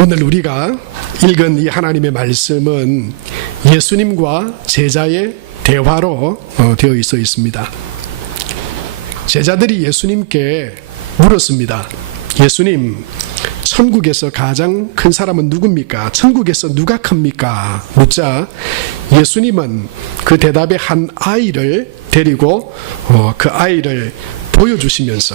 오늘 우리가 읽은 이 하나님의 말씀은 예수님과 제자의 대화로 되어 있습니다. 제자들이 예수님께 물었습니다. 예수님, 천국에서 가장 큰 사람은 누굽니까? 천국에서 누가 큽니까? 묻자 예수님은 그 대답에 한 아이를 데리고 그 아이를 보여주시면서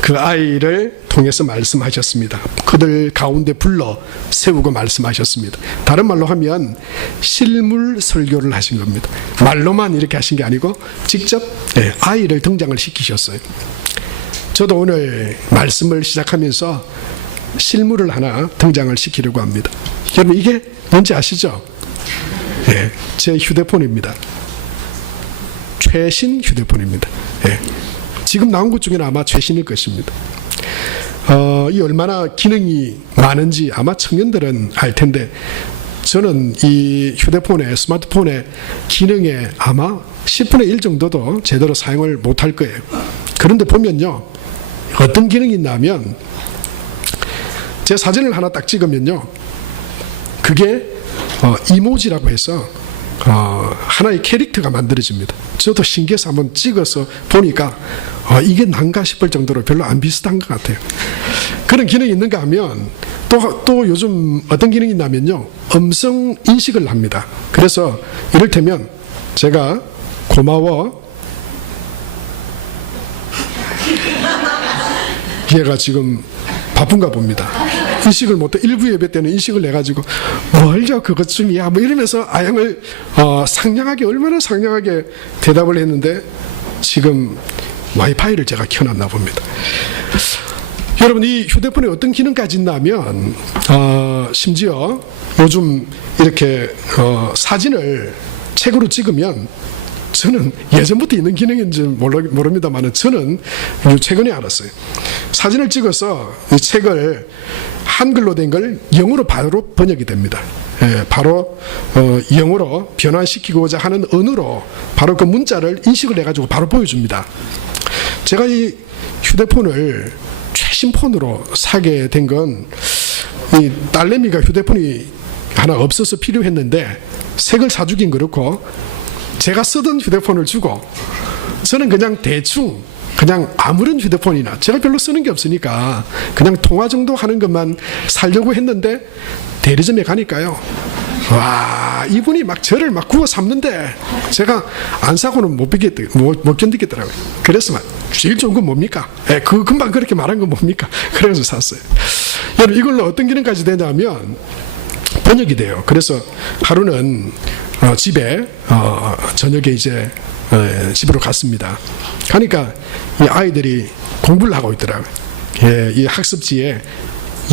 그 아이를 통해서 말씀하셨습니다. 그들 가운데 불러 세우고 말씀하셨습니다. 다른 말로 하면 실물 설교를 하신 겁니다. 말로만 이렇게 하신 게 아니고 직접 아이를 등장을 시키셨어요. 저도 오늘 말씀을 시작하면서 실물을 하나 등장을 시키려고 합니다. 여러분, 이게 뭔지 아시죠? 제 휴대폰입니다. 최신 휴대폰입니다. 지금 나온 것 중에는 아마 최신일 것입니다. 이 얼마나 기능이 많은지 아마 청년들은 알 텐데, 저는 이 휴대폰에, 스마트폰의 기능에 아마 10분의 1 정도도 제대로 사용을 못할 거예요. 그런데 보면요, 어떤 기능이 있냐면, 제 사진을 하나 딱 찍으면요, 그게 이모지라고 해서 하나의 캐릭터가 만들어집니다. 저도 신기해서 한번 찍어서 보니까 이게 난가 싶을 정도로 별로 안 비슷한 것 같아요. 그런 기능이 있는가 하면 또 요즘 어떤 기능이 있냐면요, 음성 인식을 합니다. 그래서 이를테면 제가 고마워, 얘가 지금 바쁜가 봅니다. 인식을 못해. 일부 예배 때는 인식을 해가지고 뭘요 그것쯤이야 뭐 이러면서 아양을 상냥하게, 얼마나 상냥하게 대답을 했는데 지금 와이파이를 제가 켜놨나 봅니다. 여러분, 이 휴대폰에 어떤 기능까지 있냐면 심지어 요즘 이렇게 사진을 책으로 찍으면, 저는 예전부터 있는 기능인지 모릅니다만 저는 최근에 알았어요. 사진을 찍어서 이 책을 한글로 된 걸 영어로 바로 번역이 됩니다. 바로 영어로 변환시키고자 하는 언어로 바로 그 문자를 인식을 해가지고 바로 보여줍니다. 제가 이 휴대폰을 최신 폰으로 사게 된 건, 이 딸내미가 휴대폰이 하나 없어서 필요했는데 새 걸 사주긴 그렇고, 제가 쓰던 휴대폰을 주고 저는 그냥 대충 그냥 아무런 휴대폰이나 제가 별로 쓰는 게 없으니까 그냥 통화 정도 하는 것만 살려고 했는데, 대리점에 가니까요, 와, 이분이 막 저를 막 구워 삶는데 제가 안 사고는 못 견디겠더라고요. 그래서 막 제일 좋은 건 뭡니까? 그 금방 그렇게 말한 건 뭡니까? 그래서 샀어요. 여러분, 이걸로 어떤 기능까지 되냐면 번역이 돼요. 그래서 하루는 집에 저녁에 이제 집으로 갔습니다. 가니까 이 아이들이 공부를 하고 있더라고요. 이 학습지에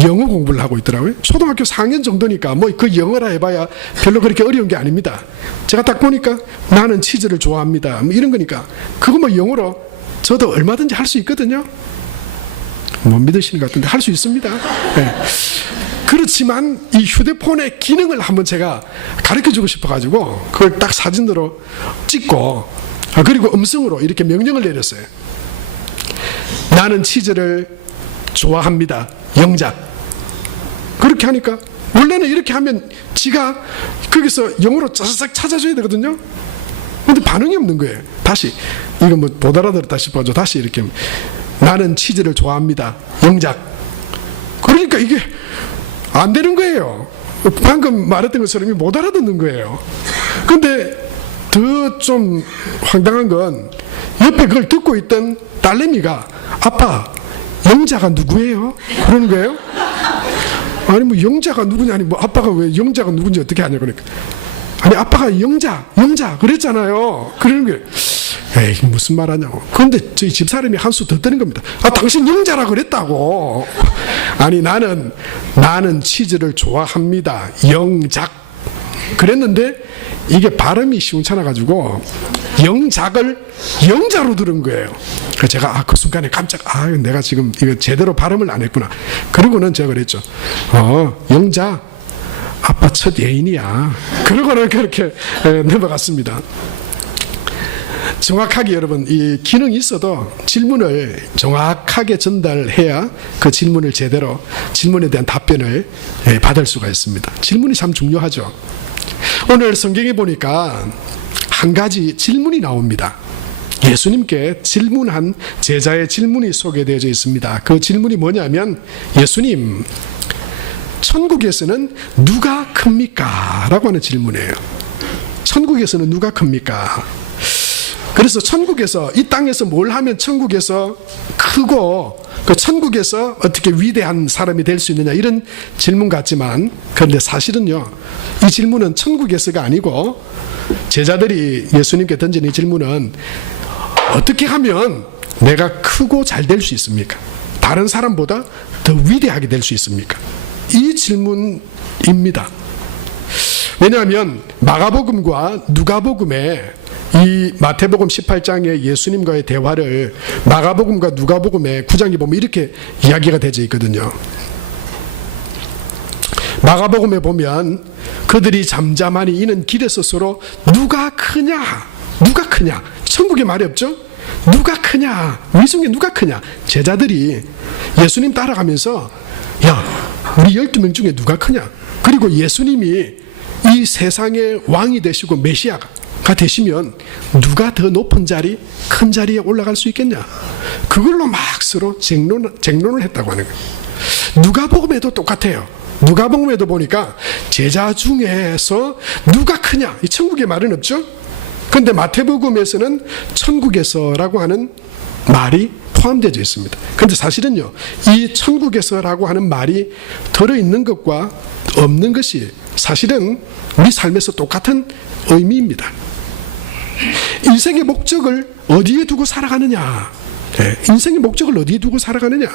영어 공부를 하고 있더라고요. 초등학교 4학년 정도니까 뭐 그 영어라 해봐야 별로 그렇게 어려운 게 아닙니다. 제가 딱 보니까 나는 치즈를 좋아합니다, 뭐 이런 거니까 그거 뭐 영어로 저도 얼마든지 할 수 있거든요. 못 믿으시는 것 같은데 할 수 있습니다. 그렇지만 이 휴대폰의 기능을 한번 제가 가르쳐주고 싶어가지고 그걸 딱 사진으로 찍고, 그리고 음성으로 이렇게 명령을 내렸어요. 나는 치즈를 좋아합니다, 영작. 그렇게 하니까, 원래는 이렇게 하면 지가 거기서 영어로 짜자작 찾아줘야 되거든요. 근데 반응이 없는 거예요. 다시, 이거 뭐 못 알아들었다 싶어가지고 다시 이렇게, 나는 치즈를 좋아합니다, 영작. 그러니까 이게 안 되는 거예요. 방금 말했던 것처럼 못 알아듣는 거예요. 근데 더 좀 황당한 건, 옆에 그걸 듣고 있던 딸내미가 아빠, 영자가 누구예요? 그러는 거예요. 아니 뭐 영자가 누구냐니, 뭐 아빠가 왜 영자가 누군지 어떻게 아냐 그러니까, 아니 아빠가 영자 그랬잖아요. 그러는 거예요. 에이, 무슨 말 하냐고. 그런데 저희 집사람이 한 수 더 뜨는 겁니다. 아, 당신 영자라 그랬다고. 아니 나는 치즈를 좋아합니다, 영작 그랬는데, 이게 발음이 시원찮아가지고 영작을 영자로 들은 거예요. 그래서 제가 그 순간에 깜짝, 내가 지금 이거 제대로 발음을 안 했구나. 그러고는 제가 그랬죠. 영자, 아빠 첫 애인이야. 그러고는 그렇게 넘어갔습니다. 정확하게 여러분 이 기능이 있어도 질문을 정확하게 전달해야 그 질문을 제대로 질문에 대한 답변을 받을 수가 있습니다. 질문이 참 중요하죠. 오늘 성경에 보니까 한 가지 질문이 나옵니다. 예수님께 질문한 제자의 질문이 소개되어 있습니다. 그 질문이 뭐냐면 예수님, 천국에서는 누가 큽니까? 라고 하는 질문이에요. 천국에서는 누가 큽니까? 그래서 천국에서 이 땅에서 뭘 하면 천국에서 크고 그 천국에서 어떻게 위대한 사람이 될 수 있느냐 이런 질문 같지만 그런데 사실은요 이 질문은 천국에서가 아니고 제자들이 예수님께 던진 이 질문은 어떻게 하면 내가 크고 잘 될 수 있습니까? 다른 사람보다 더 위대하게 될 수 있습니까? 이 질문입니다. 왜냐하면 마가복음과 누가복음에 이 마태복음 18장의 예수님과의 대화를 마가복음과 누가복음의 9장에 보면 이렇게 이야기가 되어 있거든요. 마가복음에 보면 그들이 잠잠하니 이는 길에서 서로 누가 크냐 천국에 말이 없죠. 누가 크냐, 우리 중에 누가 크냐. 제자들이 예수님 따라가면서 야 우리 12명 중에 누가 크냐. 그리고 예수님이 이 세상의 왕이 되시고 메시아가 되시면 누가 더 높은 자리, 큰 자리에 올라갈 수 있겠냐. 그걸로 막 서로 쟁론을 했다고 하는 거예요. 누가복음에도 똑같아요. 누가복음에도 보니까 제자 중에서 누가 크냐, 이 천국의 말은 없죠. 그런데 마태복음에서는 천국에서라고 하는 말이 포함되어 있습니다. 그런데 사실은요 이 천국에서라고 하는 말이 들어있는 것과 없는 것이 사실은 우리 삶에서 똑같은 의미입니다. 인생의 목적을 어디에 두고 살아가느냐, 인생의 목적을 어디에 두고 살아가느냐,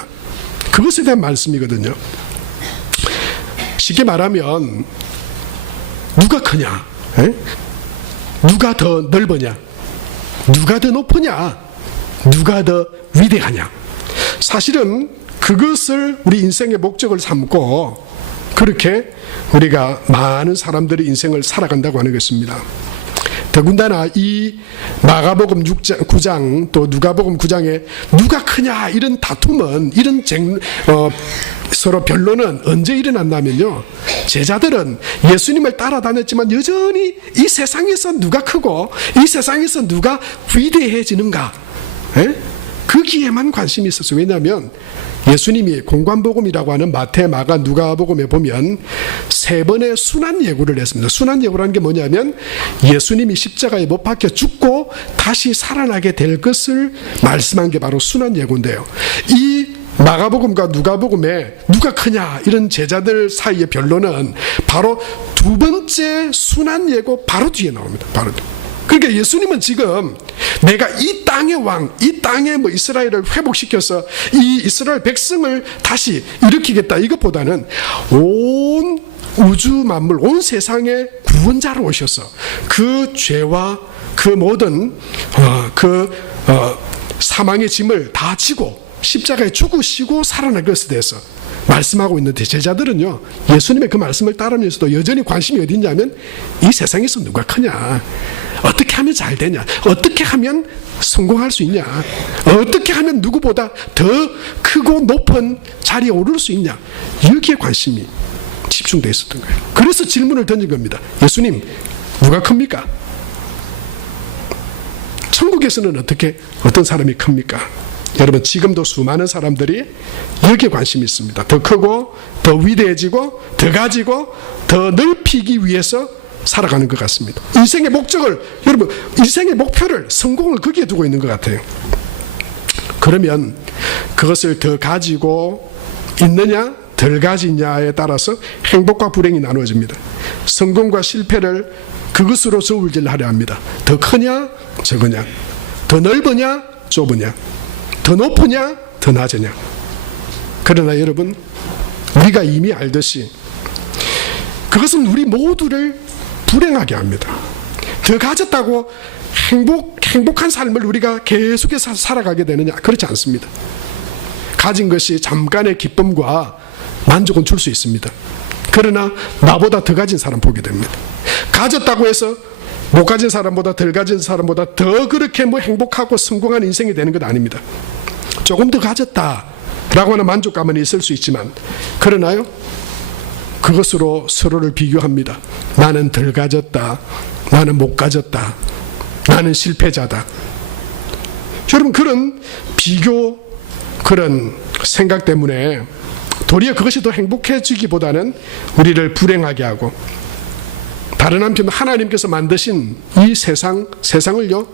그것에 대한 말씀이거든요. 쉽게 말하면 누가 크냐, 누가 더 넓으냐, 누가 더 높으냐, 누가 더 위대하냐. 사실은 그것을 우리 인생의 목적을 삼고 그렇게 우리가 많은 사람들의 인생을 살아간다고 하는 것입니다. 더군다나 이 마가복음 9장 또 누가복음 9장에 누가 크냐 이런 다툼은 이런 서로 변론은 언제 일어났냐면요 제자들은 예수님을 따라다녔지만 여전히 이 세상에서 누가 크고 이 세상에서 누가 위대해지는가 거기에만 관심이 있었어요. 왜냐하면 예수님이 공관복음이라고 하는 마태, 마가, 누가복음에 보면 세 번의 순환 예고를 했습니다. 순환 예고라는 게 뭐냐면 예수님이 십자가에 못 박혀 죽고 다시 살아나게 될 것을 말씀한 게 바로 순환 예고인데요. 이 마가복음과 누가복음에 누가 크냐 이런 제자들 사이의 변론은 바로 두 번째 순환 예고 바로 뒤에 나옵니다. 바로 뒤에. 그러니까 예수님은 지금 내가 이 땅의 왕, 이 땅의 이스라엘을 회복시켜서 이 이스라엘 백성을 다시 일으키겠다 이것보다는 온 우주 만물, 온 세상의 구원자로 오셔서 그 죄와 그 모든 사망의 짐을 다 지고 십자가에 죽으시고 살아날 것에 대해서 말씀하고 있는데 제자들은요 예수님의 그 말씀을 따르면서도 여전히 관심이 어디 있냐면 이 세상에서 누가 크냐, 어떻게 하면 잘 되냐, 어떻게 하면 성공할 수 있냐, 어떻게 하면 누구보다 더 크고 높은 자리에 오를 수 있냐, 여기에 관심이 집중되어 있었던 거예요. 그래서 질문을 던진 겁니다. 예수님 누가 큽니까? 천국에서는 어떤 사람이 큽니까? 여러분 지금도 수많은 사람들이 여기에 관심이 있습니다. 더 크고 더 위대해지고 더 가지고 더 넓히기 위해서 살아가는 것 같습니다. 인생의 목적을, 여러분 인생의 목표를, 성공을 거기에 두고 있는 것 같아요. 그러면 그것을 더 가지고 있느냐 덜 가지냐에 따라서 행복과 불행이 나누어집니다. 성공과 실패를 그것으로 저울질하려 합니다. 더 크냐 적으냐, 더 넓으냐 좁으냐, 더 높으냐 더 낮으냐. 그러나 여러분 우리가 이미 알듯이 그것은 우리 모두를 불행하게 합니다. 더 가졌다고 행복한 삶을 우리가 계속해서 살아가게 되느냐? 그렇지 않습니다. 가진 것이 잠깐의 기쁨과 만족은 줄 수 있습니다. 그러나 나보다 더 가진 사람 보게 됩니다. 가졌다고 해서 못 가진 사람보다 덜 가진 사람보다 더 그렇게 뭐 행복하고 성공한 인생이 되는 건 아닙니다. 조금 더 가졌다라고 하는 만족감은 있을 수 있지만, 그러나요, 그것으로 서로를 비교합니다. 나는 덜 가졌다, 나는 못 가졌다, 나는 실패자다. 여러분, 그런 비교, 그런 생각 때문에 도리어 그것이 더 행복해지기보다는 우리를 불행하게 하고, 다른 한편 하나님께서 만드신 이 세상을요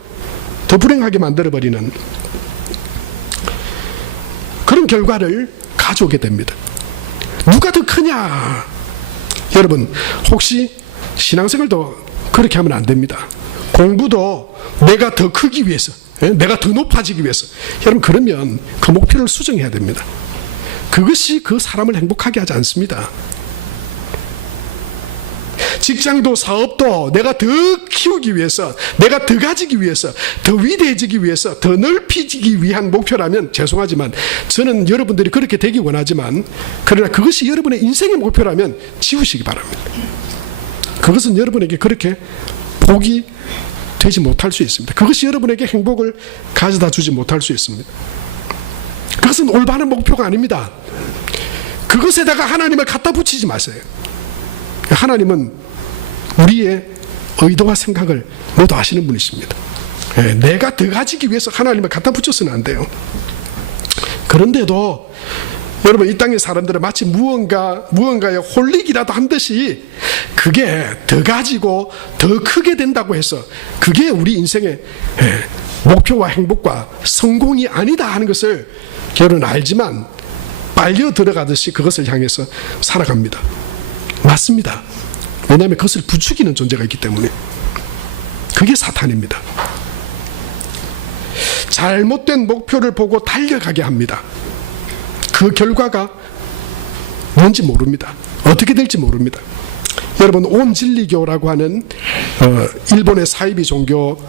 더 불행하게 만들어버리는 그런 결과를 가져오게 됩니다. 누가 더 크냐? 여러분, 혹시 신앙생활도 그렇게 하면 안 됩니다. 공부도 내가 더 크기 위해서, 내가 더 높아지기 위해서, 여러분, 그러면 그 목표를 수정해야 됩니다. 그것이 그 사람을 행복하게 하지 않습니다. 직장도 사업도 내가 더 키우기 위해서, 내가 더 가지기 위해서, 더 위대해지기 위해서, 더 넓혀지기 위한 목표라면, 죄송하지만 저는 여러분들이 그렇게 되기 원하지만, 그러나 그것이 여러분의 인생의 목표라면 지우시기 바랍니다. 그것은 여러분에게 그렇게 복이 되지 못할 수 있습니다. 그것이 여러분에게 행복을 가져다 주지 못할 수 있습니다. 그것은 올바른 목표가 아닙니다. 그것에다가 하나님을 갖다 붙이지 마세요. 하나님은 우리의 의도와 생각을 모두 아시는 분이십니다. 내가 더 가지기 위해서 하나님을 갖다 붙여서는 안 돼요. 그런데도 여러분, 이 땅의 사람들은 마치 무언가에 홀리기라도 한 듯이 그게 더 가지고 더 크게 된다고 해서 그게 우리 인생의 목표와 행복과 성공이 아니다 하는 것을 여러분 알지만 빨려 들어가듯이 그것을 향해서 살아갑니다. 맞습니다. 왜냐하면 그것을 부추기는 존재가 있기 때문에. 그게 사탄입니다. 잘못된 목표를 보고 달려가게 합니다. 그 결과가 뭔지 모릅니다. 어떻게 될지 모릅니다. 여러분, 온진리교라고 하는 일본의 사이비 종교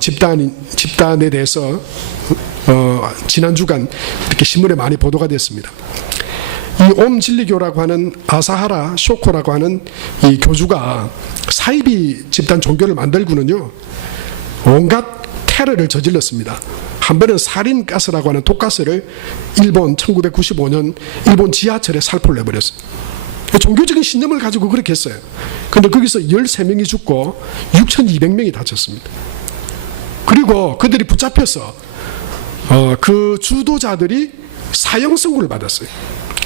집단에 대해서 지난 주간 이렇게 신문에 많이 보도가 됐습니다. 이 온진리교라고 하는 아사하라 쇼코라고 하는 이 교주가 사이비 집단 종교를 만들고는요 온갖 테러를 저질렀습니다. 한 번은 살인가스라고 하는 독가스를 일본 1995년 일본 지하철에 살포를 내버렸어요. 종교적인 신념을 가지고 그렇게 했어요. 그런데 거기서 13명이 죽고 6,200명이 다쳤습니다. 그리고 그들이 붙잡혀서 그 주도자들이 사형 선고를 받았어요.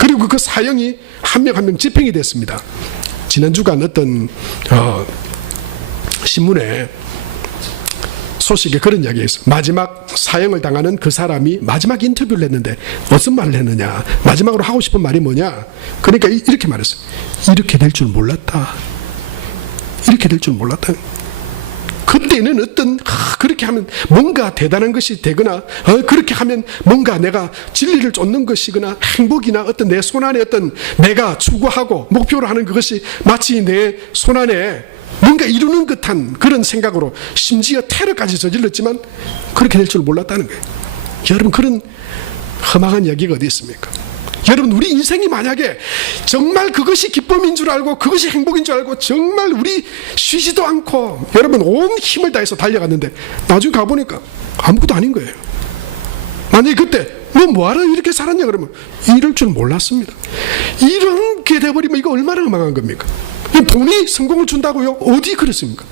그리고 그 사형이 한 명 한 명 집행이 됐습니다. 지난 주간 어떤 신문에 소식에 그런 이야기가 있어요. 마지막 사형을 당하는 그 사람이 마지막 인터뷰를 했는데 무슨 말을 했느냐, 마지막으로 하고 싶은 말이 뭐냐, 그러니까 이렇게 말했어요. 이렇게 될 줄 몰랐다. 이렇게 될 줄 몰랐다. 그때는 어떤 그렇게 하면 뭔가 대단한 것이 되거나 그렇게 하면 뭔가 내가 진리를 쫓는 것이거나 행복이나 어떤 내 손안에 어떤 내가 추구하고 목표로 하는 그것이 마치 내 손안에 뭔가 이루는 듯한 그런 생각으로 심지어 테러까지 저질렀지만 그렇게 될 줄 몰랐다는 거예요. 여러분, 그런 험악한 이야기가 어디 있습니까? 여러분, 우리 인생이 만약에 정말 그것이 기쁨인 줄 알고 그것이 행복인 줄 알고 정말 우리 쉬지도 않고 여러분 온 힘을 다해서 달려갔는데 나중에 가보니까 아무것도 아닌 거예요. 만약에 그때 너 뭐하러 이렇게 살았냐 그러면 이럴 줄 몰랐습니다. 이렇게 돼버리면 이거 얼마나 망한 겁니까? 돈이 성공을 준다고요? 어디 그렇습니까?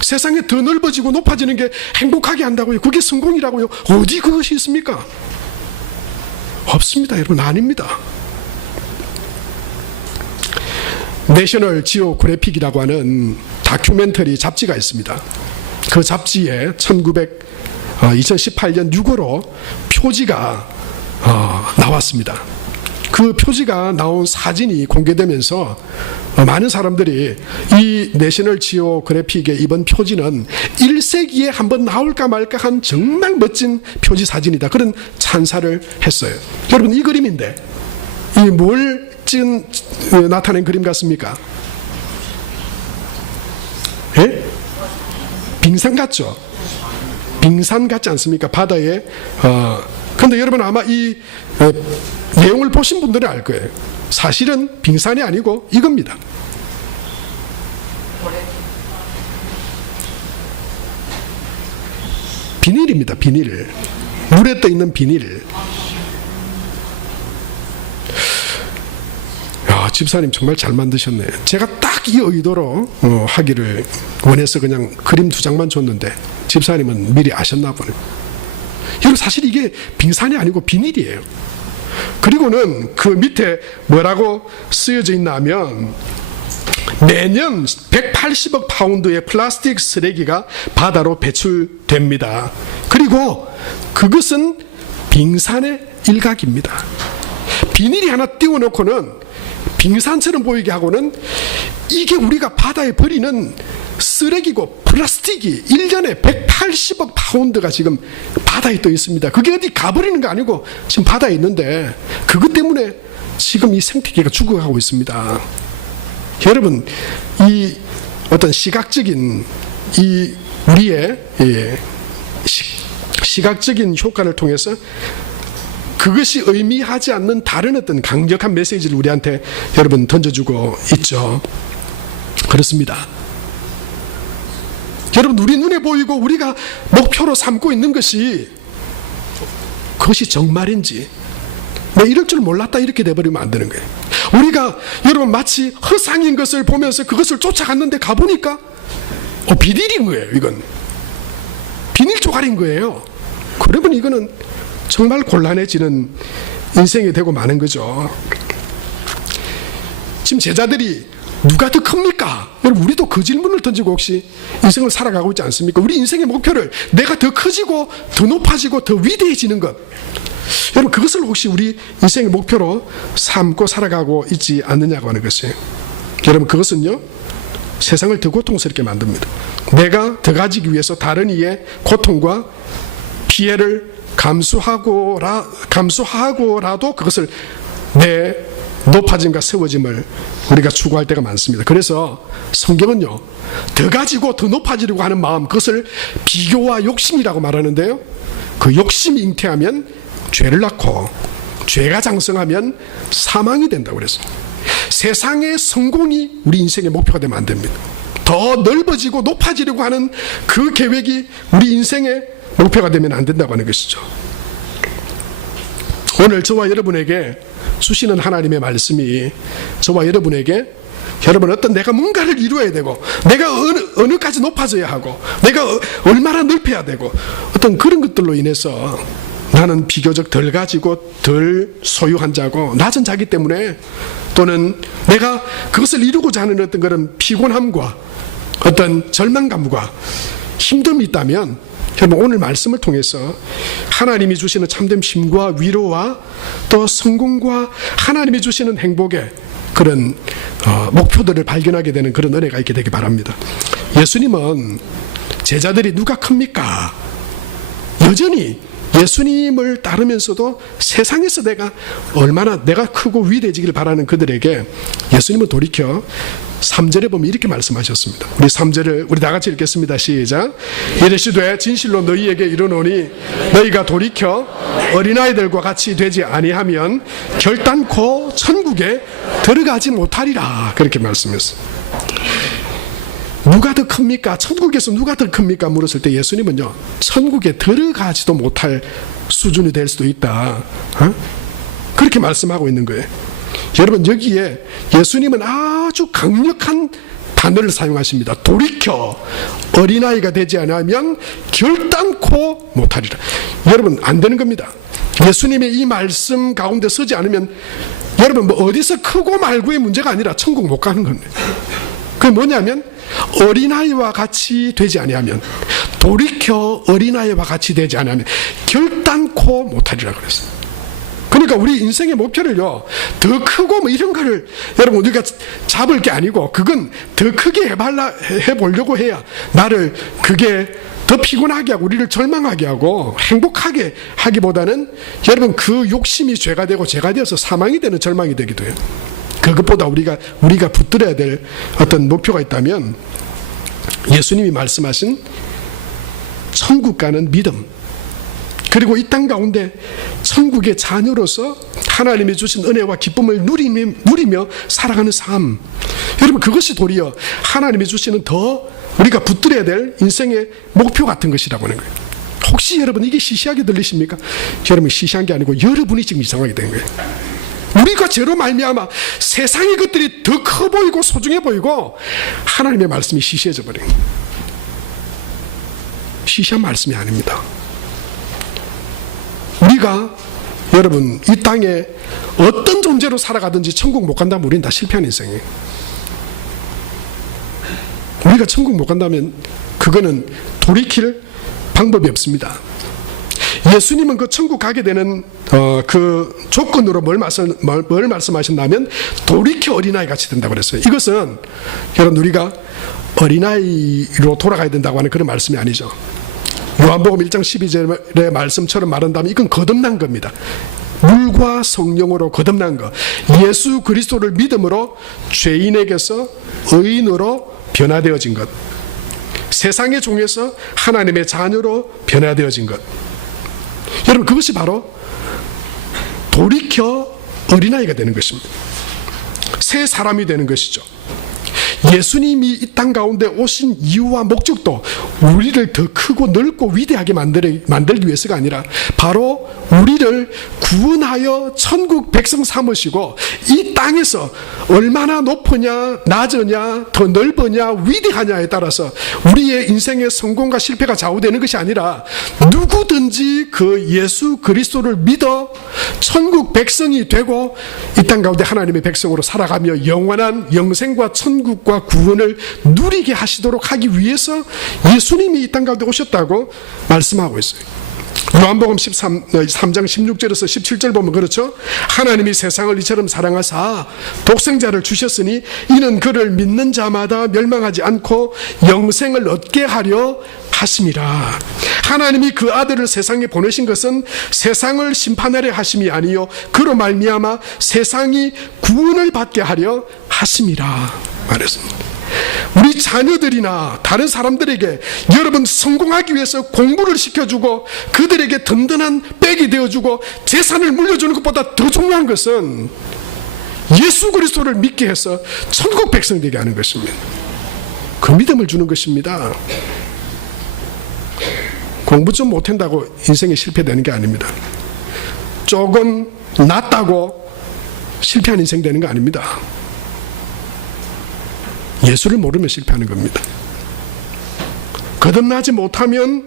세상에 더 넓어지고 높아지는 게 행복하게 한다고요? 그게 성공이라고요? 어디 그것이 있습니까? 없습니다. 여러분, 아닙니다. 내셔널 지오그래픽이라고 하는 다큐멘터리 잡지가 있습니다. 그 잡지에 2018년 6월호 표지가 나왔습니다. 그 표지가 나온 사진이 공개되면서 많은 사람들이 이 내셔널 지오그래픽의 이번 표지는 1세기에 한번 나올까 말까 한 정말 멋진 표지 사진이다, 그런 찬사를 했어요. 여러분, 이 그림인데 이 뭘 나타낸 그림 같습니까? 예? 빙산 같죠? 빙산 같지 않습니까? 바다에. 근데 여러분 아마 이 내용을 보신 분들은 알 거예요. 사실은 빙산이 아니고 이겁니다. 비닐입니다. 비닐. 물에 떠 있는 비닐. 야, 집사님 정말 잘 만드셨네. 제가 딱 이 의도로 하기를 원해서 그냥 그림 2장만 줬는데 집사님은 미리 아셨나 보네. 여러분, 사실 이게 빙산이 아니고 비닐이에요. 그리고는 그 밑에 뭐라고 쓰여져 있나 하면 매년 180억 파운드의 플라스틱 쓰레기가 바다로 배출됩니다. 그리고 그것은 빙산의 일각입니다. 비닐이 하나 띄워놓고는 빙산처럼 보이게 하고는 이게 우리가 바다에 버리는 쓰레기고 플라스틱이 1년에 180억 파운드가 지금 바다에 떠 있습니다. 그게 어디 가버리는 거 아니고 지금 바다에 있는데 그것 때문에 지금 이 생태계가 죽어가고 있습니다. 여러분, 이 어떤 시각적인 이 우리의 시각적인 효과를 통해서 그것이 의미하지 않는 다른 어떤 강력한 메시지를 우리한테 여러분 던져주고 있죠. 그렇습니다. 여러분, 우리 눈에 보이고 우리가 목표로 삼고 있는 것이 그것이 정말인지 이럴 줄 몰랐다 이렇게 돼버리면 안 되는 거예요. 우리가 여러분 마치 허상인 것을 보면서 그것을 쫓아갔는데 가보니까 비닐인 거예요. 이건 비닐 조각인 거예요. 그러면 이거는 정말 곤란해지는 인생이 되고 마는 거죠. 지금 제자들이 누가 더 큽니까? 여러분, 우리도 그 질문을 던지고 혹시 인생을 살아가고 있지 않습니까? 우리 인생의 목표를 내가 더 커지고 더 높아지고 더 위대해지는 것, 여러분, 그것을 혹시 우리 인생의 목표로 삼고 살아가고 있지 않느냐고 하는 것이에요. 여러분, 그것은요 세상을 더 고통스럽게 만듭니다. 내가 더 가지기 위해서 다른 이의 고통과 피해를 감수하고라도 그것을 내 높아짐과 세워짐을 우리가 추구할 때가 많습니다. 그래서 성경은요 더 가지고 더 높아지려고 하는 마음, 그것을 비교와 욕심이라고 말하는데요, 그 욕심이 잉태하면 죄를 낳고 죄가 장성하면 사망이 된다고 그랬어요. 세상의 성공이 우리 인생의 목표가 되면 안 됩니다. 더 넓어지고 높아지려고 하는 그 계획이 우리 인생의 목표가 되면 안 된다고 하는 것이죠. 오늘 저와 여러분에게 주시는 하나님의 말씀이 저와 여러분에게, 여러분, 어떤 내가 뭔가를 이루어야 되고 내가 어느까지 높아져야 하고 내가 얼마나 넓혀야 되고 어떤 그런 것들로 인해서 나는 비교적 덜 가지고 덜 소유한 자고 낮은 자기 때문에, 또는 내가 그것을 이루고자 하는 어떤 그런 피곤함과 어떤 절망감과 힘듦이 있다면, 여러분, 오늘 말씀을 통해서 하나님이 주시는 참된 힘과 위로와 또 성공과 하나님이 주시는 행복의 그런 목표들을 발견하게 되는 그런 은혜가 있게 되기 바랍니다. 예수님은 제자들이 누가 큽니까? 여전히 예수님을 따르면서도 세상에서 얼마나 내가 크고 위대해지길 바라는 그들에게 예수님은 돌이켜 3절에 보면 이렇게 말씀하셨습니다. 우리 3절을 우리 다 같이 읽겠습니다. 시작. 이르시되 진실로 너희에게 이르노니 너희가 돌이켜 어린아이들과 같이 되지 아니하면 결단코 천국에 들어가지 못하리라. 그렇게 말씀했어요. 누가 더 큽니까? 천국에서 누가 더 큽니까? 물었을 때 예수님은요, 천국에 들어가지도 못할 수준이 될 수도 있다. 그렇게 말씀하고 있는 거예요. 여러분, 여기에 예수님은 아주 강력한 단어를 사용하십니다. 돌이켜 어린아이가 되지 않으면 결단코 못하리라. 여러분, 안 되는 겁니다. 예수님의 이 말씀 가운데 서지 않으면 여러분, 어디서 크고 말고의 문제가 아니라 천국 못 가는 겁니다. 그게 뭐냐면 어린아이와 같이 되지 아니하면, 돌이켜 어린아이와 같이 되지 아니하면 결단코 못하리라 그랬어요. 그러니까 우리 인생의 목표를요, 더 크고 이런 거를 여러분 우리가 잡을 게 아니고, 그건 더 크게 해보려고 해야 나를 그게 더 피곤하게 하고 우리를 절망하게 하고 행복하게 하기보다는 여러분 그 욕심이 죄가 되고 죄가 되어서 사망이 되는 절망이 되기도 해요. 그것보다 우리가 붙들어야 될 어떤 목표가 있다면 예수님이 말씀하신 천국 가는 믿음, 그리고 이 땅 가운데 천국의 자녀로서 하나님이 주신 은혜와 기쁨을 누리며 살아가는 삶, 여러분, 그것이 도리어 하나님이 주시는 더 우리가 붙들어야 될 인생의 목표 같은 것이라고 하는 거예요. 혹시 여러분 이게 시시하게 들리십니까? 여러분 시시한 게 아니고 여러분이 지금 이상하게 된 거예요. 우리가 죄로 말미암아 세상의 것들이 더 커 보이고 소중해 보이고 하나님의 말씀이 시시해져 버린 거예요. 시시한 말씀이 아닙니다. 우리가 여러분 이 땅에 어떤 존재로 살아가든지 천국 못 간다면 우리는 다 실패한 인생이에요. 우리가 천국 못 간다면 그거는 돌이킬 방법이 없습니다. 예수님은 그 천국 가게 되는 그 조건으로 뭘 말씀하셨냐면 돌이켜 어린아이 같이 된다고 그랬어요. 이것은 여러분 우리가 어린아이로 돌아가야 된다고 하는 그런 말씀이 아니죠. 요한복음 1장 12절의 말씀처럼 말한다면 이건 거듭난 겁니다. 물과 성령으로 거듭난 것, 예수 그리스도를 믿음으로 죄인에게서 의인으로 변화되어진 것, 세상의 종에서 하나님의 자녀로 변화되어진 것. 여러분 그것이 바로 돌이켜 어린아이가 되는 것입니다. 새 사람이 되는 것이죠. 예수님이 이 땅 가운데 오신 이유와 목적도 우리를 더 크고 넓고 위대하게 만들기 위해서가 아니라 바로 우리를 구원하여 천국 백성 삼으시고 이 땅에서 얼마나 높으냐 낮으냐 더 넓으냐 위대하냐에 따라서 우리의 인생의 성공과 실패가 좌우되는 것이 아니라 누구든지 그 예수 그리스도를 믿어 천국 백성이 되고 이 땅 가운데 하나님의 백성으로 살아가며 영원한 영생과 천국과 구원을 누리게 하시도록 하기 위해서 예수님이 이 땅 가운데 오셨다고 말씀하고 있어요. 요한복음 3장 16절에서 17절 보면 그렇죠. 하나님이 세상을 이처럼 사랑하사 독생자를 주셨으니 이는 그를 믿는 자마다 멸망하지 않고 영생을 얻게 하려 하심이라. 하나님이 그 아들을 세상에 보내신 것은 세상을 심판하려 하심이 아니요 그로 말미암아 세상이 구원을 받게 하려 하심이라 말했습니다. 우리 자녀들이나 다른 사람들에게 여러분 성공하기 위해서 공부를 시켜주고 그들에게 든든한 백이 되어주고 재산을 물려주는 것보다 더 중요한 것은 예수 그리스도를 믿게 해서 천국 백성 되게 하는 것입니다. 그 믿음을 주는 것입니다. 공부 좀 못한다고 인생이 실패되는 게 아닙니다. 조금 낫다고 실패한 인생 되는 거 아닙니다. 예수를 모르면 실패하는 겁니다. 거듭나지 못하면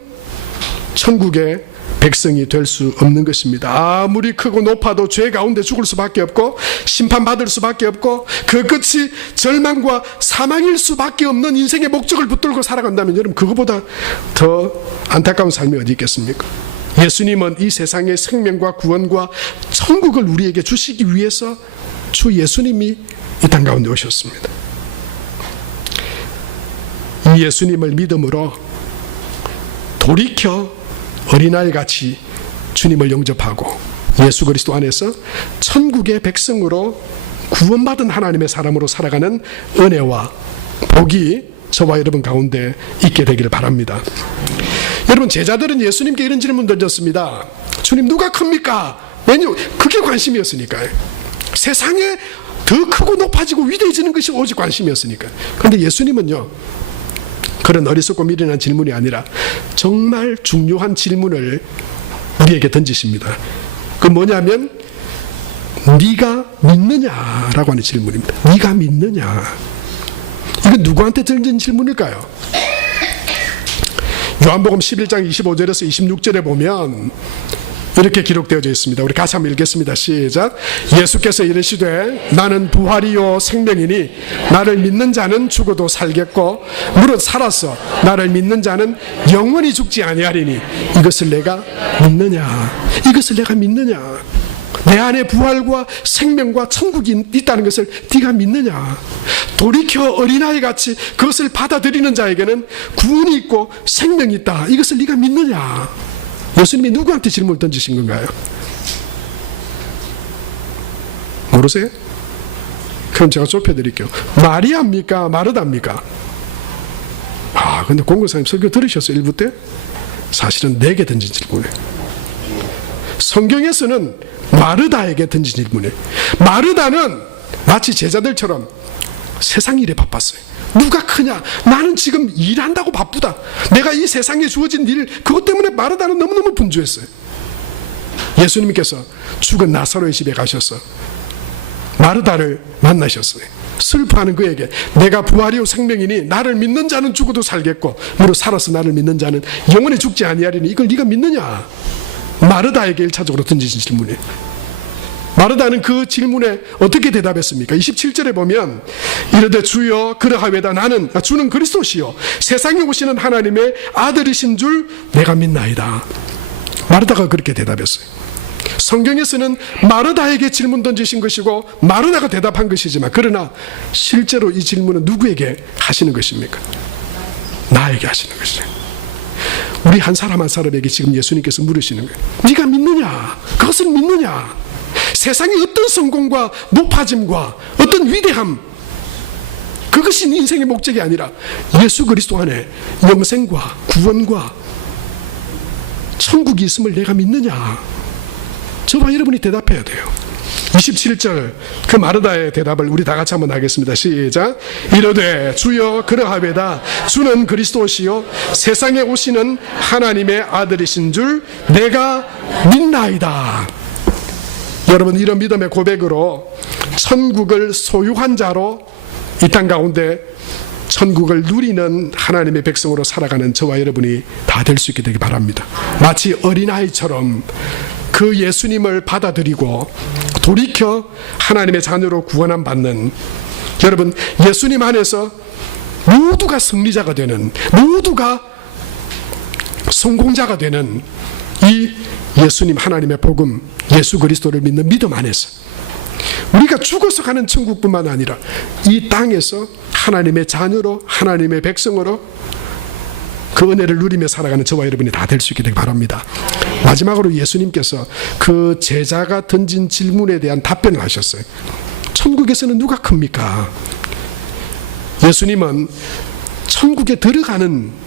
천국의 백성이 될 수 없는 것입니다. 아무리 크고 높아도 죄 가운데 죽을 수밖에 없고 심판받을 수밖에 없고 그 끝이 절망과 사망일 수밖에 없는 인생의 목적을 붙들고 살아간다면 여러분 그거보다 더 안타까운 삶이 어디 있겠습니까? 예수님은 이 세상의 생명과 구원과 천국을 우리에게 주시기 위해서 주 예수님이 이 땅 가운데 오셨습니다. 이 예수님을 믿음으로 돌이켜 어린아이같이 주님을 영접하고 예수 그리스도 안에서 천국의 백성으로 구원받은 하나님의 사람으로 살아가는 은혜와 복이 저와 여러분 가운데 있게 되기를 바랍니다. 여러분 제자들은 예수님께 이런 질문 던졌습니다. 주님 누가 큽니까? 왜냐하면 그게 관심이었으니까요. 세상에 더 크고 높아지고 위대해지는 것이 오직 관심이었으니까. 그런데 예수님은요 그런 어리석고 미련한 질문이 아니라 정말 중요한 질문을 우리에게 던지십니다. 그 뭐냐면 네가 믿느냐라고 하는 질문입니다. 네가 믿느냐. 이건 누구한테 던진 질문일까요? 요한복음 11장 25절에서 26절에 보면 이렇게 기록되어져 있습니다. 우리 같이 한번 읽겠습니다. 시작. 예수께서 이르시되 나는 부활이요 생명이니 나를 믿는 자는 죽어도 살겠고 무릇 살아서 나를 믿는 자는 영원히 죽지 아니하리니 이것을 내가 믿느냐. 이것을 내가 믿느냐. 내 안에 부활과 생명과 천국이 있다는 것을 네가 믿느냐. 돌이켜 어린아이같이 그것을 받아들이는 자에게는 구원이 있고 생명이 있다. 이것을 네가 믿느냐. 예수님이 누구한테 질문을 던지신 건가요? 모르세요? 그럼 제가 좁혀드릴게요. 마리아입니까? 마르다입니까? 근데 공교사님 설교 들으셨어요? 1부 때? 사실은 내게 던진 질문이에요. 성경에서는 마르다에게 던진 질문이에요. 마르다는 마치 제자들처럼 세상 일에 바빴어요. 누가 크냐? 나는 지금 일한다고 바쁘다. 내가 이 세상에 주어진 일, 그것 때문에 마르다는 너무너무 분주했어요. 예수님께서 죽은 나사로의 집에 가셔서 마르다를 만나셨어요. 슬퍼하는 그에게 내가 부활이요 생명이니 나를 믿는 자는 죽어도 살겠고 무릇 살아서 나를 믿는 자는 영원히 죽지 아니하리니 이걸 네가 믿느냐? 마르다에게 1차적으로 던지신 질문이에요. 마르다는 그 질문에 어떻게 대답했습니까? 27절에 보면 이르되 주여 그러하외다 나는 주는 그리스도시요 세상에 오시는 하나님의 아들이신 줄 내가 믿나이다. 마르다가 그렇게 대답했어요. 성경에서는 마르다에게 질문 던지신 것이고 마르다가 대답한 것이지만 그러나 실제로 이 질문은 누구에게 하시는 것입니까? 나에게 하시는 것이죠. 우리 한 사람 한 사람에게 지금 예수님께서 물으시는 거예요. 네가 믿느냐? 그것을 믿느냐? 세상의 어떤 성공과 높아짐과 어떤 위대함, 그것이 인생의 목적이 아니라 예수 그리스도 안에 영생과 구원과 천국이 있음을 내가 믿느냐? 저와 여러분이 대답해야 돼요. 27절 그 마르다의 대답을 우리 다 같이 한번 하겠습니다. 시작. 이르되 주여 그러하외다 주는 그리스도시요 세상에 오시는 하나님의 아들이신 줄 내가 믿나이다. 여러분, 이런 믿음의 고백으로 천국을 소유한 자로 이 땅 가운데 천국을 누리는 하나님의 백성으로 살아가는 저와 여러분이 다 될 수 있게 되기 바랍니다. 마치 어린아이처럼 그 예수님을 받아들이고 돌이켜 하나님의 자녀로 구원함 받는, 여러분, 예수님 안에서 모두가 승리자가 되는, 모두가 성공자가 되는 이 예수님 하나님의 복음, 예수 그리스도를 믿는 믿음 안에서 우리가 죽어서 가는 천국뿐만 아니라 이 땅에서 하나님의 자녀로, 하나님의 백성으로 그 은혜를 누리며 살아가는 저와 여러분이 다 될 수 있게 되기 바랍니다. 마지막으로 예수님께서 그 제자가 던진 질문에 대한 답변을 하셨어요. 천국에서는 누가 큽니까? 예수님은 천국에 들어가는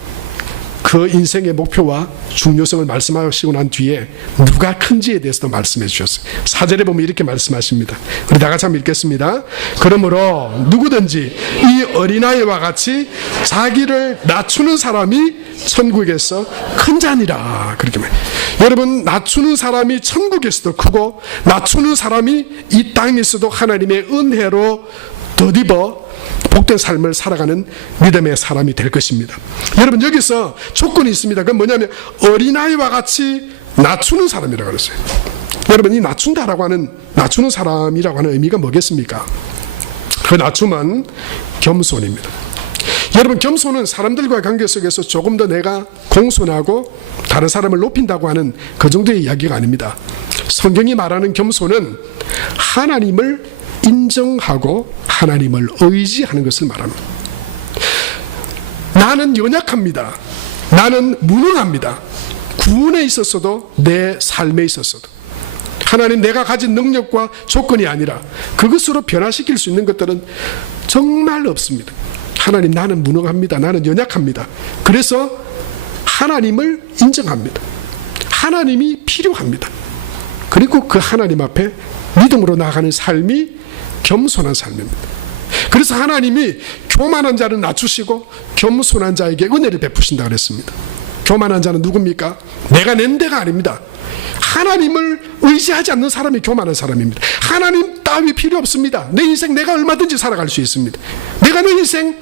그 인생의 목표와 중요성을 말씀하시고 난 뒤에 누가 큰지에 대해서도 말씀해 주셨어요. 4절에 보면 이렇게 말씀하십니다. 우리 다 같이 한번 읽겠습니다. 그러므로 누구든지 이 어린아이와 같이 자기를 낮추는 사람이 천국에서 큰 자니라. 그렇게 말해요. 여러분, 낮추는 사람이 천국에서도 크고 낮추는 사람이 이 땅에서도 하나님의 은혜로 덧입어 복된 삶을 살아가는 믿음의 사람이 될 것입니다. 여러분, 여기서 조건이 있습니다. 그건 뭐냐면 어린아이와 같이 낮추는 사람이라고 그랬어요. 여러분, 이 낮춘다라고 하는, 낮추는 사람이라고 하는 의미가 뭐겠습니까? 그 낮춤은 겸손입니다. 여러분, 겸손은 사람들과의 관계 속에서 조금 더 내가 공손하고 다른 사람을 높인다고 하는 그 정도의 이야기가 아닙니다. 성경이 말하는 겸손은 하나님을 인정하고 하나님을 의지하는 것을 말합니다. 나는 연약합니다. 나는 무능합니다. 구원에 있어서도 내 삶에 있어서도 하나님, 내가 가진 능력과 조건이 아니라 그것으로 변화시킬 수 있는 것들은 정말 없습니다. 하나님, 나는 무능합니다. 나는 연약합니다. 그래서 하나님을 인정합니다. 하나님이 필요합니다. 그리고 그 하나님 앞에 믿음으로 나아가는 삶이 겸손한 삶입니다. 그래서 하나님이 교만한 자를 낮추시고 겸손한 자에게 은혜를 베푸신다고 그랬습니다. 교만한 자는 누굽니까? 내가 낸 데가 아닙니다. 하나님을 의지하지 않는 사람이 교만한 사람입니다. 하나님 따위 필요 없습니다. 내 인생 내가 얼마든지 살아갈 수 있습니다. 내가 내 인생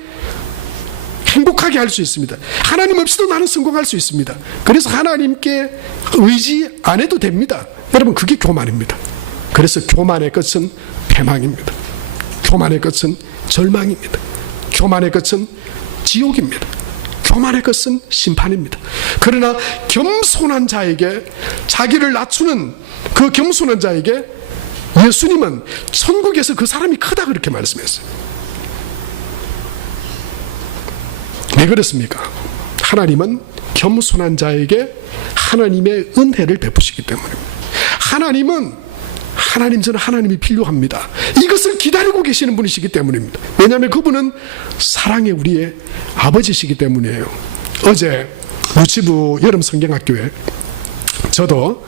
행복하게 할 수 있습니다. 하나님 없이도 나는 성공할 수 있습니다. 그래서 하나님께 의지 안 해도 됩니다. 여러분, 그게 교만입니다. 그래서 교만의 끝은 패망입니다. 교만의 끝은 절망입니다. 교만의 끝은 지옥입니다. 교만의 것은 심판입니다. 그러나 겸손한 자에게, 자기를 낮추는 그 겸손한 자에게 예수님은 천국에서 그 사람이 크다 그렇게 말씀했어요. 왜 그렇습니까? 하나님은 겸손한 자에게 하나님의 은혜를 베푸시기 때문입니다. 저는 하나님이 필요합니다. 이것을 기다리고 계시는 분이시기 때문입니다. 왜냐하면 그분은 사랑의 우리의 아버지시기 때문이에요. 어제 유치부 여름 성경학교에 저도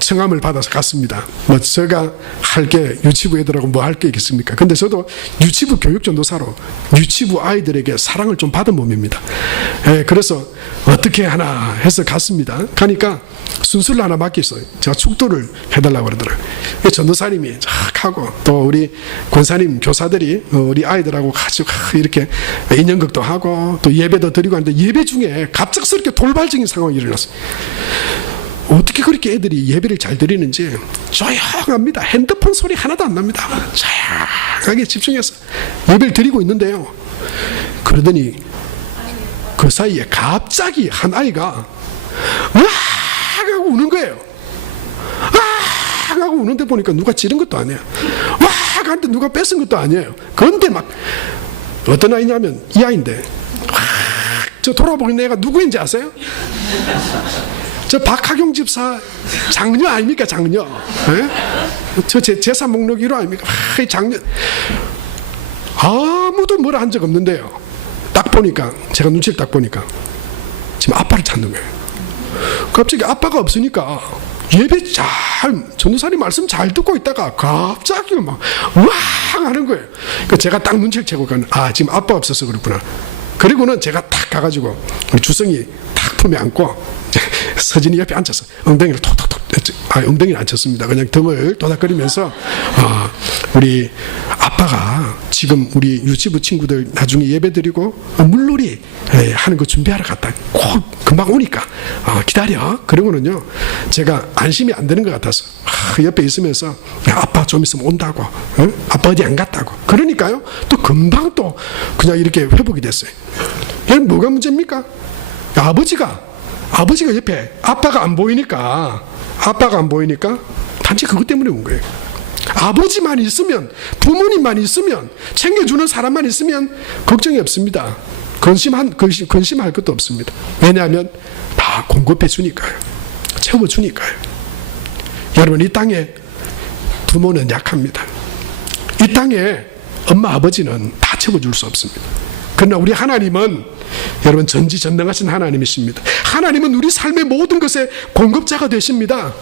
청함을 받아서 갔습니다. 뭐 제가 할 게 유치부 애들하고 뭐 할 게 있겠습니까? 근데 저도 유치부 교육전도사로 유치부 아이들에게 사랑을 좀 받은 몸입니다. 그래서 어떻게 하나 해서 갔습니다. 가니까 순서를 하나 맡겼어요. 제가 축도를 해달라고 그러더라고요. 전도사님이 쫙 하고 또 우리 권사님 교사들이 우리 아이들하고 같이 이렇게 인연극도 하고 또 예배도 드리고 하는데 예배 중에 갑작스럽게 돌발적인 상황이 일어났어요. 어떻게 그렇게 애들이 예배를 잘 드리는지 조용합니다. 핸드폰 소리 하나도 안 납니다. 조용하게 집중해서 예배를 드리고 있는데요. 그러더니 그 사이에 갑자기 한 아이가 와 하고 우는 거예요. 와 하고 우는데 보니까 누가 찌른 것도 아니에요. 와 하는데 누가 뺏은 것도 아니에요. 그런데 막 어떤 아이냐면 이 아이인데 저 돌아보니 내가 누구인지 아세요? 저 박하경 집사 장녀 아닙니까? 장녀. 저 제사 목록 1호 아닙니까? 장녀. 아무도 뭐라 한 적 없는데요. 딱 보니까 제가 눈치를 딱 보니까 지금 아빠를 찾는 거예요. 갑자기 아빠가 없으니까 예배 잘 전도사님 말씀 잘 듣고 있다가 갑자기 막 와 하는 거예요. 그러니까 제가 딱 눈치를 채고 가는 지금 아빠 없어서 그렇구나. 그리고는 제가 딱 가가지고 우리 주성이 탁 품에 안고 서진이 옆에 앉아서 엉덩이를 톡톡톡 엉덩이를 안 쳤습니다. 그냥 등을 도닥거리면서 우리 아빠가 지금 우리 유치부 친구들 나중에 예배드리고 물놀이 하는 거 준비하러 갔다 곧 금방 오니까 기다려. 그러고는요 제가 안심이 안 되는 것 같아서 옆에 있으면서 아빠 좀 있으면 온다고. 아빠 어디 안 갔다고. 그러니까요 또 금방 또 그냥 이렇게 회복이 됐어요. 얘는 뭐가 문제입니까? 아버지가 옆에 아빠가 안 보이니까 단지 그것 때문에 온 거예요. 아버지만 있으면 부모님만 있으면 챙겨주는 사람만 있으면 걱정이 없습니다. 근심할 것도 없습니다. 왜냐하면 다 공급해 주니까요. 채워주니까요. 여러분 이 땅에 부모는 약합니다. 이 땅에 엄마 아버지는 다 채워줄 수 없습니다. 그러나 우리 하나님은 여러분 전지전능하신 하나님이십니다. 하나님은 우리 삶의 모든 것의 공급자가 되십니다.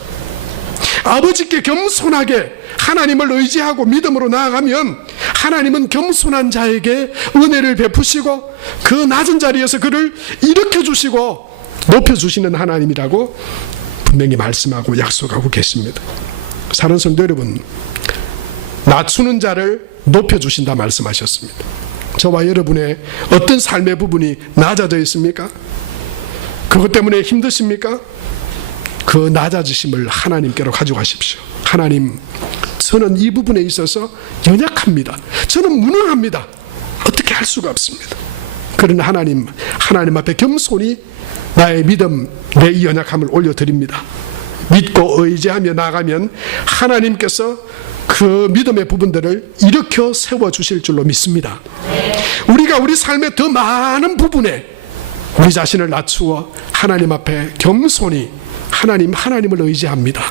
아버지께 겸손하게 하나님을 의지하고 믿음으로 나아가면 하나님은 겸손한 자에게 은혜를 베푸시고 그 낮은 자리에서 그를 일으켜주시고 높여주시는 하나님이라고 분명히 말씀하고 약속하고 계십니다. 사랑하는 성도 여러분, 낮추는 자를 높여주신다 말씀하셨습니다. 저와 여러분의 어떤 삶의 부분이 낮아져 있습니까? 그것 때문에 힘드십니까? 그 낮아지심을 하나님께로 가져가십시오. 하나님, 저는 이 부분에 있어서 연약합니다. 저는 무능합니다. 어떻게 할 수가 없습니다. 그러나 하나님 앞에 겸손히 나의 믿음, 내 연약함을 올려드립니다. 믿고 의지하며 나가면 하나님께서 그 믿음의 부분들을 일으켜 세워주실 줄로 믿습니다. 우리가 우리 삶의 더 많은 부분에 우리 자신을 낮추어 하나님 앞에 겸손히 하나님을 의지합니다.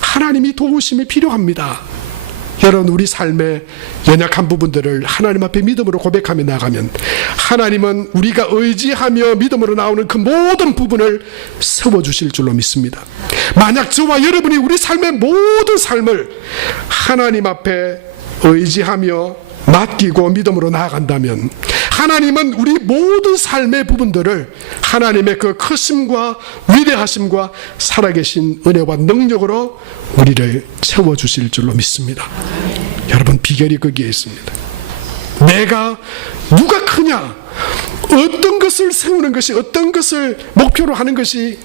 하나님이 도우심이 필요합니다. 여러분 우리 삶의 연약한 부분들을 하나님 앞에 믿음으로 고백하며 나가면 하나님은 우리가 의지하며 믿음으로 나오는 그 모든 부분을 세워주실 줄로 믿습니다. 만약 저와 여러분이 우리 삶의 모든 삶을 하나님 앞에 의지하며 맡기고 믿음으로 나아간다면 하나님은 우리 모든 삶의 부분들을 하나님의 그 크심과 위대하심과 살아계신 은혜와 능력으로 우리를 채워주실 줄로 믿습니다. 여러분 비결이 거기에 있습니다. 누가 크냐, 어떤 것을 세우는 것이, 어떤 것을 목표로 하는 것이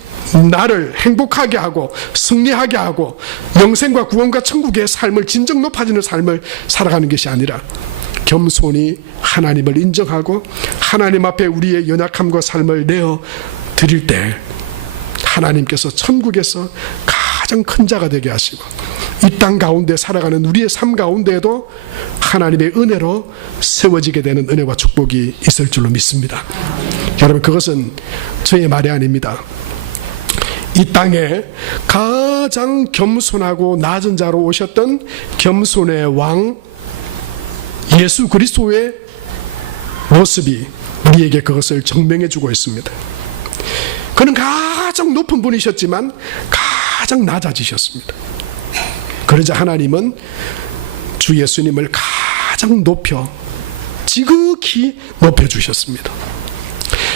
나를 행복하게 하고 승리하게 하고 영생과 구원과 천국의 삶을 진정 높아지는 삶을 살아가는 것이 아니라 겸손히 하나님을 인정하고 하나님 앞에 우리의 연약함과 삶을 내어 드릴 때 하나님께서 천국에서 가장 큰 자가 되게 하시고 이 땅 가운데 살아가는 우리의 삶 가운데에도 하나님의 은혜로 세워지게 되는 은혜와 축복이 있을 줄로 믿습니다. 여러분 그것은 저의 말이 아닙니다. 이 땅에 가장 겸손하고 낮은 자로 오셨던 겸손의 왕 예수 그리스도의 모습이 우리에게 그것을 증명해 주고 있습니다. 그는 가장 높은 분이셨지만 가장 낮아지셨습니다. 그러자 하나님은 주 예수님을 가장 지극히 높여주셨습니다.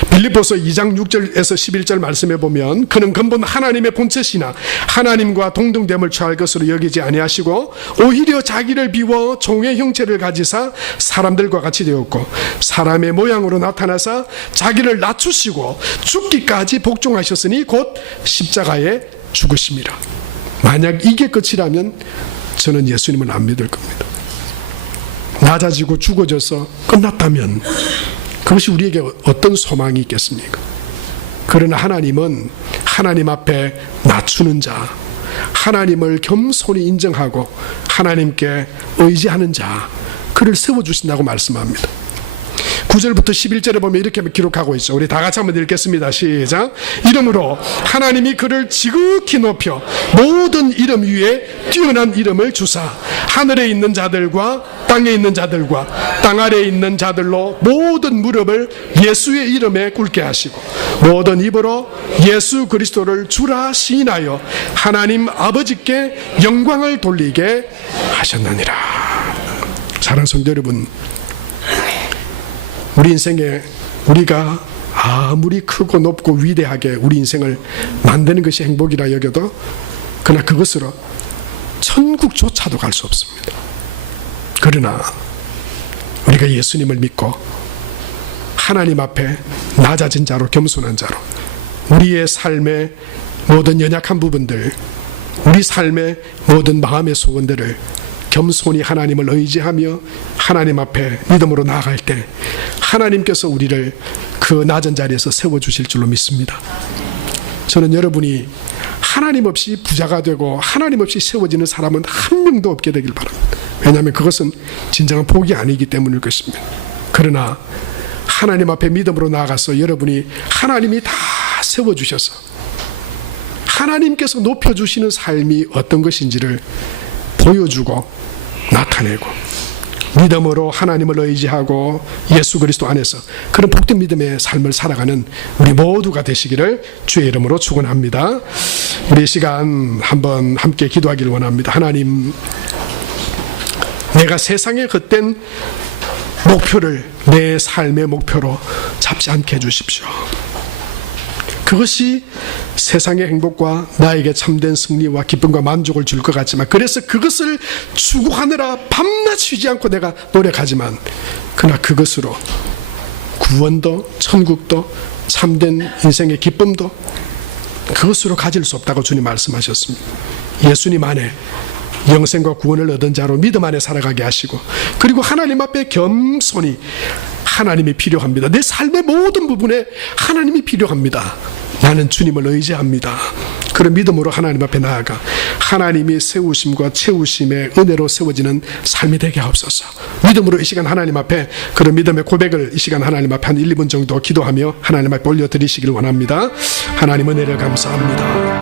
빌립보서 2장 6절에서 11절 말씀에 보면 그는 근본 하나님의 본체시나 하나님과 동등됨을 취할 것으로 여기지 아니하시고 오히려 자기를 비워 종의 형체를 가지사 사람들과 같이 되었고 사람의 모양으로 나타나사 자기를 낮추시고 죽기까지 복종하셨으니 곧 십자가에 죽으심이라. 만약 이게 끝이라면 저는 예수님을 안 믿을 겁니다. 낮아지고 죽어져서 끝났다면 그것이 우리에게 어떤 소망이 있겠습니까? 그러나 하나님은 하나님 앞에 낮추는 자, 하나님을 겸손히 인정하고 하나님께 의지하는 자, 그를 세워주신다고 말씀합니다. 9절부터 11절에 보면 이렇게 기록하고 있죠. 우리 다 같이 한번 읽겠습니다. 시작. 이름으로 하나님이 그를 지극히 높여 모든 이름 위에 뛰어난 이름을 주사 하늘에 있는 자들과 땅에 있는 자들과 땅 아래에 있는 자들로 모든 무릎을 예수의 이름에 꿇게 하시고 모든 입으로 예수 그리스도를 주라 시인하여 하나님 아버지께 영광을 돌리게 하셨느니라. 사랑하는 성도 여러분, 우리 인생에 우리가 아무리 크고 높고 위대하게 우리 인생을 만드는 것이 행복이라 여겨도 그러나 그것으로 천국조차도 갈 수 없습니다. 그러나 우리가 예수님을 믿고 하나님 앞에 낮아진 자로 겸손한 자로 우리의 삶의 모든 연약한 부분들, 우리 삶의 모든 마음의 소원들을 겸손히 하나님을 의지하며 하나님 앞에 믿음으로 나아갈 때 하나님께서 우리를 그 낮은 자리에서 세워주실 줄로 믿습니다. 저는 여러분이 하나님 없이 부자가 되고 하나님 없이 세워지는 사람은 한 명도 없게 되길 바랍니다. 왜냐하면 그것은 진정한 복이 아니기 때문일 것입니다. 그러나 하나님 앞에 믿음으로 나아가서 여러분이 하나님이 다 세워주셔서 하나님께서 높여주시는 삶이 어떤 것인지를 보여주고 나타내고 믿음으로 하나님을 의지하고 예수 그리스도 안에서 그런 복된 믿음의 삶을 살아가는 우리 모두가 되시기를 주의 이름으로 축원합니다. 우리 시간 한번 함께 기도하기를 원합니다. 하나님, 내가 세상의 헛된 목표를 내 삶의 목표로 잡지 않게 해주십시오. 그것이 세상의 행복과 나에게 참된 승리와 기쁨과 만족을 줄 것 같지만, 그래서 그것을 추구하느라 밤낮 쉬지 않고 내가 노력하지만, 그러나 그것으로 구원도 천국도 참된 인생의 기쁨도 그것으로 가질 수 없다고 주님 말씀하셨습니다. 예수님 안에 영생과 구원을 얻은 자로 믿음 안에 살아가게 하시고, 그리고 하나님 앞에 겸손히 하나님이 필요합니다. 내 삶의 모든 부분에 하나님이 필요합니다. 나는 주님을 의지합니다. 그런 믿음으로 하나님 앞에 나아가 하나님이 세우심과 채우심의 은혜로 세워지는 삶이 되게 하옵소서. 믿음으로 이 시간 하나님 앞에 그런 믿음의 고백을 이 시간 하나님 앞에 한 1, 2분 정도 기도하며 하나님 앞에 올려드리시기를 원합니다. 하나님 은혜를 감사합니다.